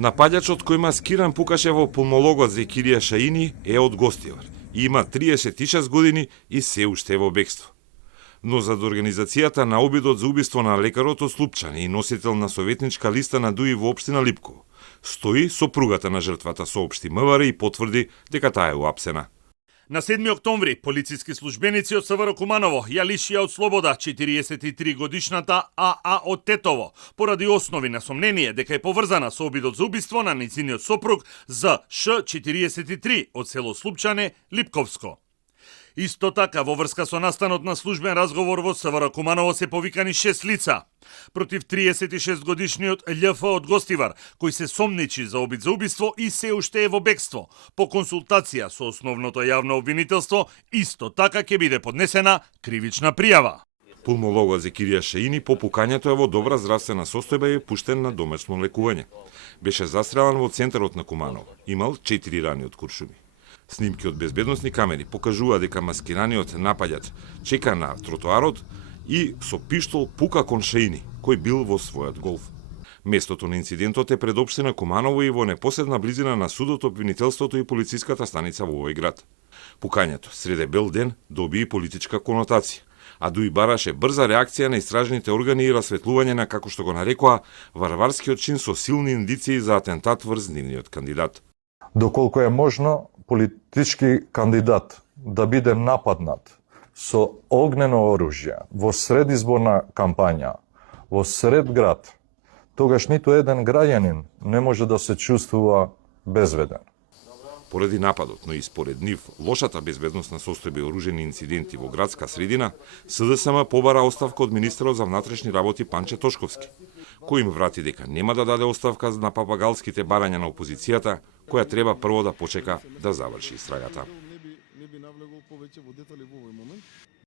Нападачот кој маскиран пукаше во пулмологот за Кирија Шаини е од Гостивар. Има 36 години и се уште во бегство. Но зад организацијата на обидот за убиство на лекарот од Слупчани и носител на советничка листа на ДУИ во општина Липково, стои сопругата на жртвата, соопшти МВР и потврди дека таа е уапсена. На 7 октомври, полициски службеници од СВР Куманово ја лишија од слобода 43 годишната АА од Тетово, поради основи на сомнение дека е поврзана со обидот за убиство на нејзиниот сопруг Ш43 од село Слупчане, Липковско. Исто така, во врска со настанот на службен разговор во СВР Куманово се повикани 6 лица против 36 годишниот љФ од Гостивар, кој се сомничи за обид за убиство и се уште е во бегство. По консултација со основното јавно обвинителство, исто така ќе биде поднесена кривична пријава. Пулмологот за Кирија Шаини по пукањето е во добра здравствена состојба и е пуштен на домашно лекување. Беше застрелан во центарот на Куманово. Имал 4 рани од куршуми. Снимки од безбедносни камери покажува дека маскираниот напаѓач чека на тротоарот и со пиштол пука кон Шаини, кој бил во својот голф. Местото на инцидентот е пред општина Куманово и во непосредна близина на судот, обвинителството и полициската станица во овој град. Пукањето среде бел ден доби и политичка конотација, а ДУИ бараше брза реакција на истражните органи и расветлување на, како што го нарекоа, варварскиот чин со силни индиции за атентат врз нивниот кандидат. Доколку е можно политички кандидат да биде нападнат со огнено оружје во сред изборна кампања, во сред град, тогаш ниту еден граѓанин не може да се чувствува безбеден. Поради нападот, но и според нив, лошата безбедносна состојба и оружени инциденти во градска средина, СДСМ побара оставка од министерот за внатрешни работи Панче Тошковски, кој им врати дека нема да даде оставка на папагалските барања на опозицијата, која треба прво да почека да заврши истрагата.